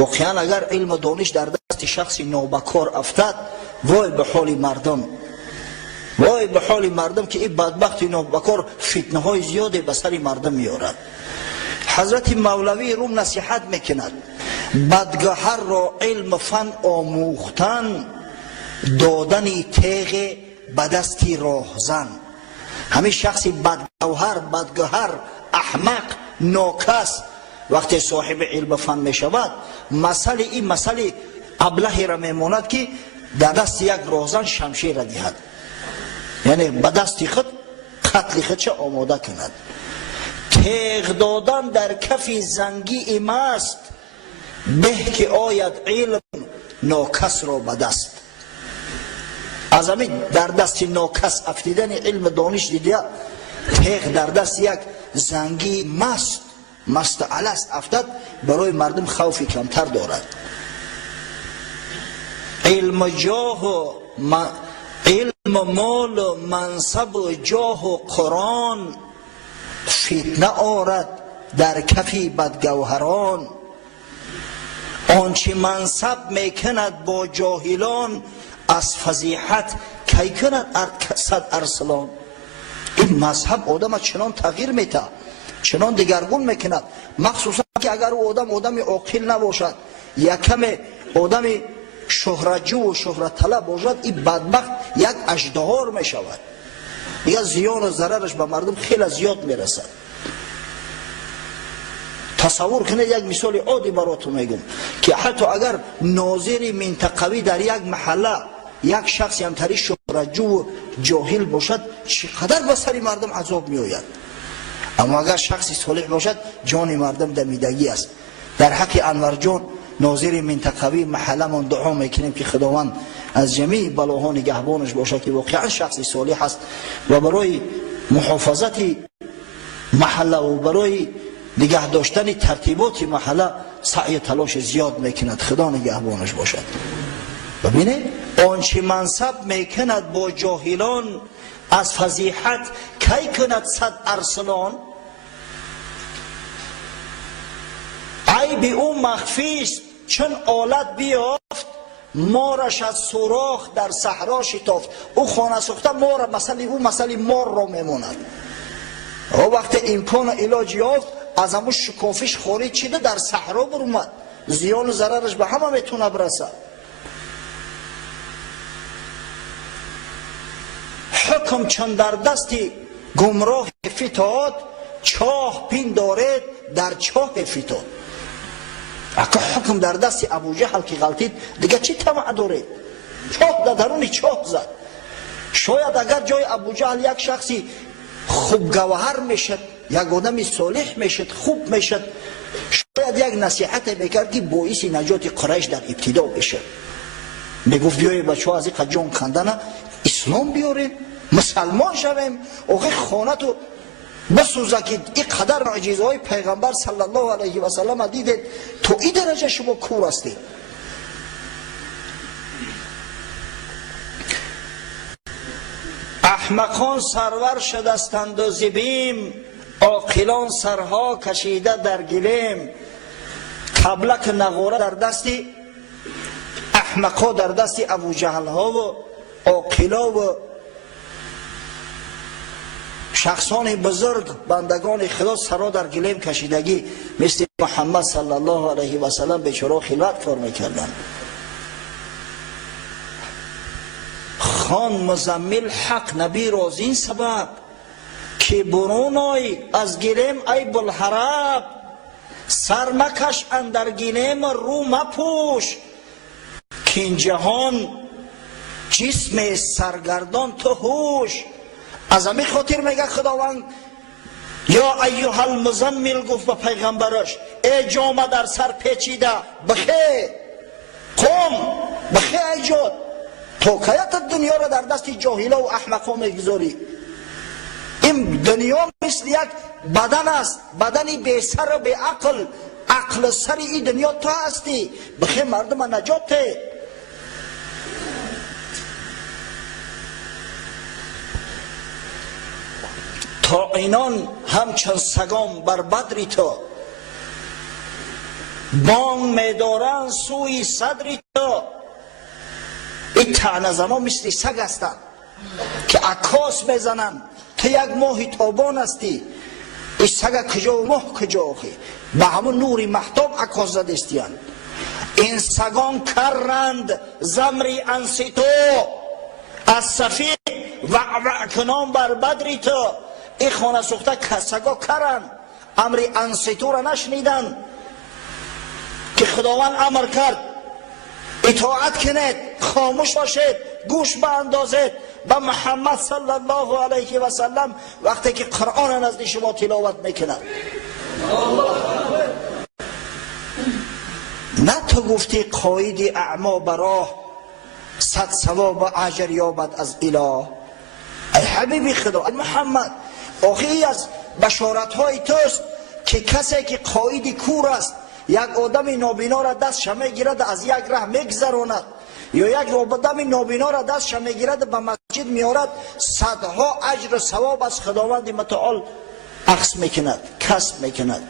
واقعا اگر علم و دانش در دست شخص نابکار افتاد، وای به حال مردم، وای به حال مردم که این بدبخت نابکار فتنه های زیاده به سر مردم میارد. حضرت مولوی روم نصیحت میکند بدگهر را علم فن آموختن، دادن تیغ به دستی راهزن. همین شخصی بدگهر احمق ناکس وقتی صاحب علم فن می شود، این مسئله ابلهی را میماند که در دست یک راهزن شمشیر را دهد، یعنی به دستی خود قتل خود چه آماده کند. تیغ دادن در کف زنگی مست، به که آید علم ناکس را به دست. از همین در دست ناکس افتیدن علم دانش دیده، تیغ در دست یک زنگی مست الست افتد، برای مردم خوفی کمتر دارد. علم مال و منصب و جاه و قرآن، فتنه آرد در کفی بدگوهران. آنچه منصب میکند با جاهلان، از فضیحت کی کند صد ارسلان. این مذهب آدم چنان تغییر میده، چنان دگرگون میکند، مخصوصا که اگر او آدم عاقل نباشد، یکم آدم شهرتجو و شهرت طلب باشد، این بدبخت یک اژدهار میشود، دیگه زیان و ضررش به مردم خیلی زیاد میرسد. تصور کنید، یک مثال عادی براتون میگم که حتی اگر ناظر منطقوی در یک محله یک شخصی همتری شهرتجو و جاهل باشد، چقدر به سر مردم عذاب میآید. اما اگر شخصی صالح باشد، جان مردم دمیدگی است. در حق انور جان ناظر منطقوی محله من دعا میکنیم که خداوند از جمیع بلاها نگهبانش باشد، که واقعا شخصی صالح است و برای محافظت محله و برای نگه داشتن ترتیبات محله سعی تلاش زیاد میکند. خدا نگهبانش باشد. ببینید، آنچه منصب میکند با جاهلان، از فضیحت کی کند صد ارسلان. عیب او مخفی است چون آلت بیافت، مارش از سوراخ در صحرا شتافت. او خانه ساخته مار، مسئله مار را میماند. او وقت امکان علاج یافت، از همون شکافش خارج چیده در صحرا برآمد، زیان و ضررش به همه میتونه برسد. حکم چون در دست گمراه فتاد، چاه پین دارد در چاه فتاد. اگه حکم در دست ابو جهل که غلطید، دیگه چی طمع دارید؟ چاه در درون چاه زد. شاید اگر جای ابو جهل یک شخصی خوب گوهر میشد، یک آدمی صالح میشد، خوب میشد، شاید یک نصیحت میکرد که باعث نجات قریش در ابتدا بشه. میگفت بیایید بچه‌ها از این جان کندن اسلام بیاریم، مسلمان شویم. آخه خانه تو بسوزه که این قدر معجزه های پیغمبر صلی الله علیه و سلم دیدید، تو این درجه شما کور هستید. احمقان سرور شدستند و زبیم، عاقلان سرها کشیده در گلیم. کبلک نغاره در دست احمقا، در دست ابو جهل ها و عاقلا و شخصان بزرگ بندگان خدا سرها در گلیم کشیدگی، مثل محمد صلی الله علیه و سلم بیچاره خلوت کار میکردن. خان مزمل حق نبی را از این سبب، که برون آی از گلیم ای بلحرب. سر مکش اندر گلیم رو مپوش، که این جهان جسم سرگردان تو هوش. از همین خاطر میگه خداوند یا ایها المزمل، گفت به پیغمبرش ای جامه در سر پیچیده، بخی قم، بخی ایجاد. تو کیت دنیا را در دست جاهلا و احمقا میگذاری. این دنیا مثل یک بدن است، بدنی بی سر و بی عقل. عقل سر این دنیا تو هستی، بخی مردم نجات. تا اینان همچون سگام بر بدری تو، بانگ میدارن سوی صدر تو. این طعنه زنان مثل سگ هستند که عکاس میزنن. تو یک ماه تابان هستی، این سگ کجا و ماه کجا آخی؟ به همون نور محتاب عکاس زده استیان. این سگان کرند زمری انسیتو از صفی وعوع کنان بر بدری تو. این خانه سوخته که سگا کرند امری انسیتو را نشنیدن که خداوند امر کرد اطاعت کنید، خاموش باشید، گوش باندازید به محمد صلی الله علیه و سلم وقتی که قرآن نزد شما تلاوت میکند. نه تو گفتی قاید اعما براه 100 ثواب و اجر یابد از اله. ای حبیبی خدا محمد، آخه از بشارت های توست که کسی که قاید کور است یک آدم نابینا را دستش میگیرد از یک راه میگذراند، یا یک آدم نابینا را دستش میگیرد به مسجد میارد، صدها اجر و ثواب از خداوند متعال اخذ میکند، کسب میکند.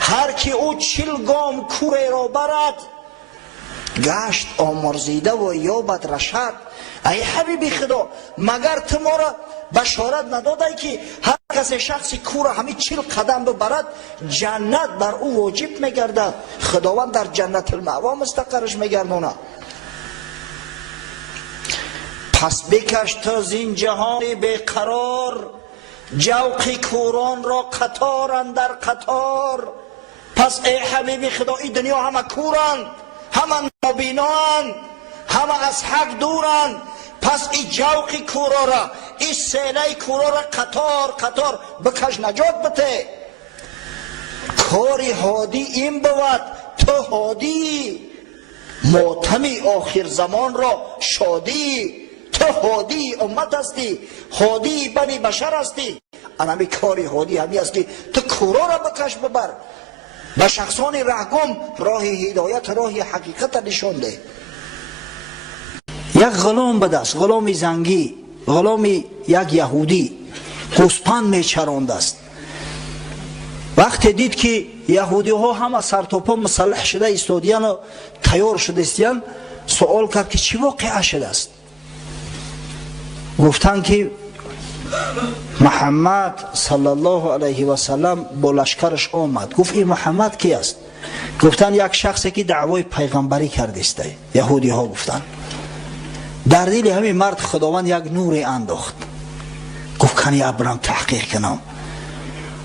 هر کی او 40 گام کوره را برد گشت آمرزیده و یابد رشد. ای حبیبی خدا، مگر تو ما را بشارت نداده که هر کسی شخصی کوره همین 40 قدم ببرد جنت بر او واجب میگردد، خداوند در جنت المأوا مستقرش میگردونه. پس بکش تا زین جهان بیقرار، جوق کوران را قطار اندر قطار. پس ای حبیبی خدا، این دنیا همه کورند، همه نابینان، همه از حق دورند. پس این جوق کورا را، این سیله کورا را قطار قطار بکش، نجات بده. کاری هادی این بود، تو هادی ماتمی آخر زمان را شادی. تو هادی امت هستی، هادی بنی بشر هستی. انمی کاری هادی همی است که تو کورا را بکش ببر، به شخصان رهگم راه هدایت، راه حقیقت نشان ده. یک غلام به دست، غلام زنگی، غلام یک یهودی گوسپند میچراند است. وقتی دید که یهودی ها همه سرتاپا مسلح شده ایستادیان و تیار شده استیان، سوال کرد که چی واقعه شده است؟ گفتن که محمد صلی الله علیه و سلم با لشکرش آمد. گفت این محمد کی است؟ گفتن یک شخصی که دعوای پیغمبری کرده است. یهودی ها گفتن. در دل همین مرد خداوند یک نور انداخت. گفت کنی ابرم تحقیق کنم.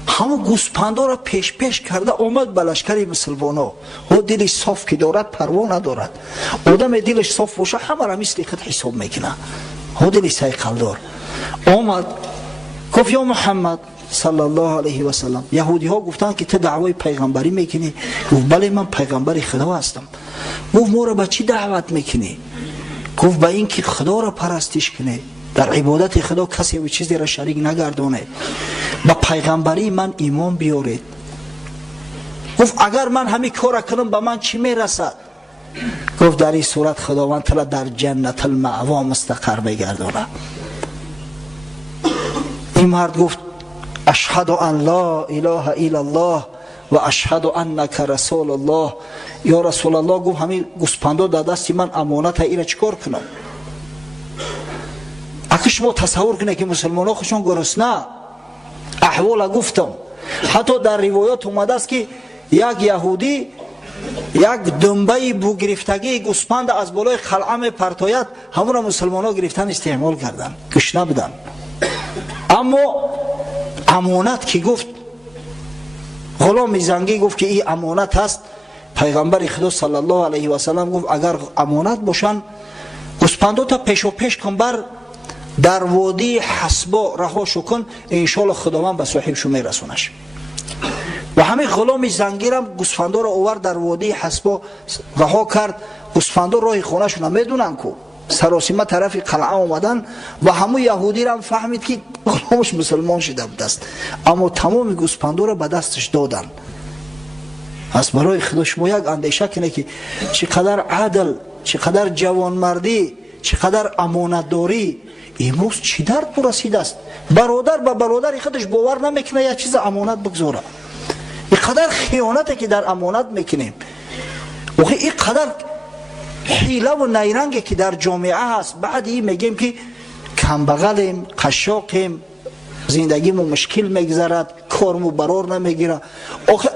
همه گوسپندا را پیش کرده آمد به لشکر مسلمانا. او دلش صاف که دارد پروا ندارد. آدم دلش صاف باشه همه را مثل خود حساب میکنه. او دلش سیقل دار آمد. گفت یا محمد صلی الله علیه و سلم، یهودی ها گفتن که تو دعوای پیغمبری میکنی؟ گفت بله من پیغمبر خدا هستم. گفت ما را به چی دعوت میکنی؟ گفت به این که خدا را پرستش کنه، در عبادت خدا کسی و چیزی را شریک نگردونه، به پیغمبری من ایمان بیارید. گفت اگر من همین کار کنم به من چی میرسد؟ گفت در این صورت خداوند تعالی در جنت المأوا مستقر میگردونه. این مرد گفت اشهد ان لا اله الا الله و اشهد انک رسول الله. یا رسول الله، گفت همین گوسپندا در دست من امانت، اینا چیکار کنم؟ اگه شما تصور کنه که مسلمان ها خوشون گرسنه، احوال گفتم. حتی در روایات اومده است که یک یهودی یک دنبه بو گرفتگی گوسپند از بالای قلعه پرتاید، همون مسلمان ها گرفتن استعمال کردن، گشنه بدن. اما امانت که گفت، غلام زنگی گفت که این امانت هست. پیغمبر خدا صلی الله علیه و سلم گفت اگر امانت باشن گوسپندا تا پیش و پیش کن بر در وادی حسبا رهاشو کن، انشالله خداوند به صاحبشو میرسونش. و همین غلام زنگی هم گوسفندا را آورد در وادی حسبا رها کرد. گوسفندا راه خونه‌شون نمیدونن کو، سراسیمه طرف قلعه آمدن و همون یهودی هم فهمید که غلامش مسلمان شده بود است، اما تمام گوسفندا را به دستش دادن. از برای خدا شما یک اندیشه کنه که چقدر عدل، چقدر جوانمردی، چقدر امانتداری. امروز چی درد رسیده است؟ برادر به برادر خودش باور نمیکنه یک چیز امانت بگذاره. اینقدر خیانتی که در امانت میکنیم، اینقدر حیله و نیرنگی که در جامعه هست. بعد این میگیم که کمبغلیم، قشاقیم، زندگیمو مشکل میگذرد، کارمو برار نمیگیره.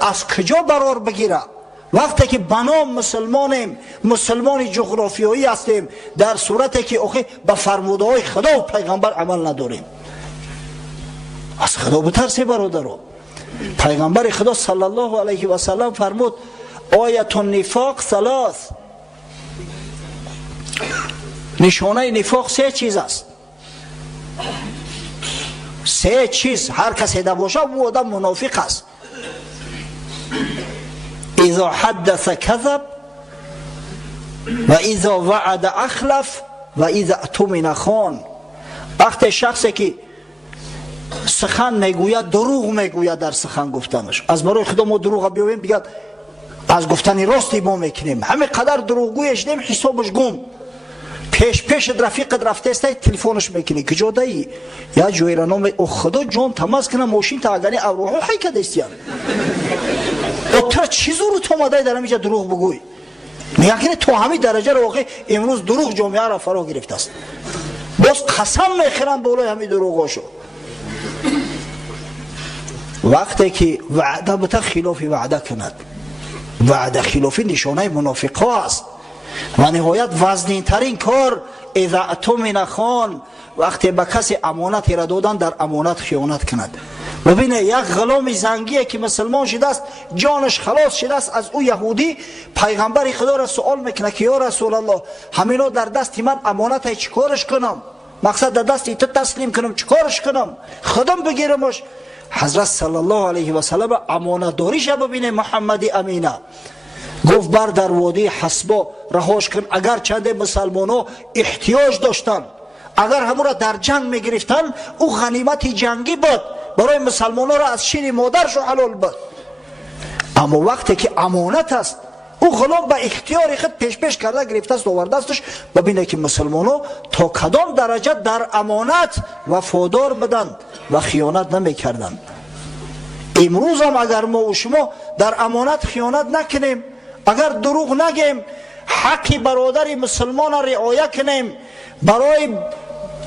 از کجا برار بگیره وقتی که بنام مسلمانیم، مسلمان جغرافیایی هستیم، در صورتی که به فرموده های خدا و پیغمبر عمل نداریم؟ از خدا بترسی برادرو. پیغمبر خدا صلی الله علیه و سلم فرمود آیت النفاق ثلاث، نشانه نفاق سه چیز است. سه چیز هر کسی ده باشه او آدم منافق است. اذا حدث کذب و اذا وعد اخلف و اذا اؤتمن خان. وقتی شخصی که سخن میگوید دروغ میگوید در سخن گفتنش، از برای خدا ما دروغ بیاویم بگید از گفتن راستی ما میکنیم، همه قدر دروغگوی شدیم حسابش گم. پیش رفیقت رفته است تلفنش میکنی کجا دایی یا جوی را نام او خدا جان تماس کنه ماشین تا اگرنی اوراق حی کده استیان تو چیزو رو تو ماده در اینجا دروغ بگوی. میگه تو همین درجه رو واقع امروز دروغ جامعه را فرا گرفته است. باز قسم میخورم بالای همین دروغاشو. وقتی که وعده بتا خلاف وعده کند، وعده خلافی نشانه منافقا است. و نهایت وزنین ترین کار اذا اؤتمن خان، وقتی به کسی امانت را دادن در امانت خیانت کند. ببینه یک غلام زنگیه که مسلمان شده است، جانش خلاص شده است از او یهودی، پیغمبر خدا را سوال میکنه که یا رسول الله همینا در دست من امانت چیکارش کنم؟ مقصد در دست تو تسلیم کنم چیکارش کنم؟ خودم بگیرمش؟ حضرت صلی الله علیه و سلم امانت داریش ببینه محمد امینه گفت بر در وادی حسبا رهاش کن. اگر چند مسلمان ها احتیاج داشتن، اگر همون را در جنگ میگرفتن، او غنیمت جنگی بود برای مسلمان ها را از شیر مادرش حلال بود. اما وقتی که امانت است، او غلام به اختیار خود پیش کرده گرفته است آورده استش. ببینه که مسلمان ها تا کدام درجه در امانت وفادار بدند و خیانت نمیکردند. امروز هم اگر ما و شما در امانت خیانت نکنیم، اگر دروغ نگیم، حق برادر مسلمان را رعایت کنیم، برای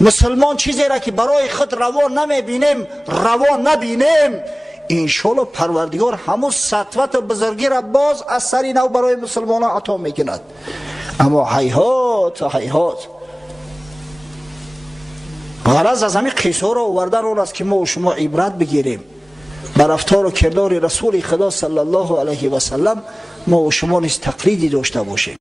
مسلمان چیزی را که برای خود روا نمیبینیم روا نبینیم، انشالله پروردگار همون سطوت و بزرگی را باز از سری نو برای مسلمان عطا میکند. اما هیهات غرض از همین قصه را آوردن اون است که ما و شما عبرت بگیریم بر رفتار و کردار رسول خدا صلی الله علیه و سلم، ما و شما نیز تقلیدی داشته باشیم.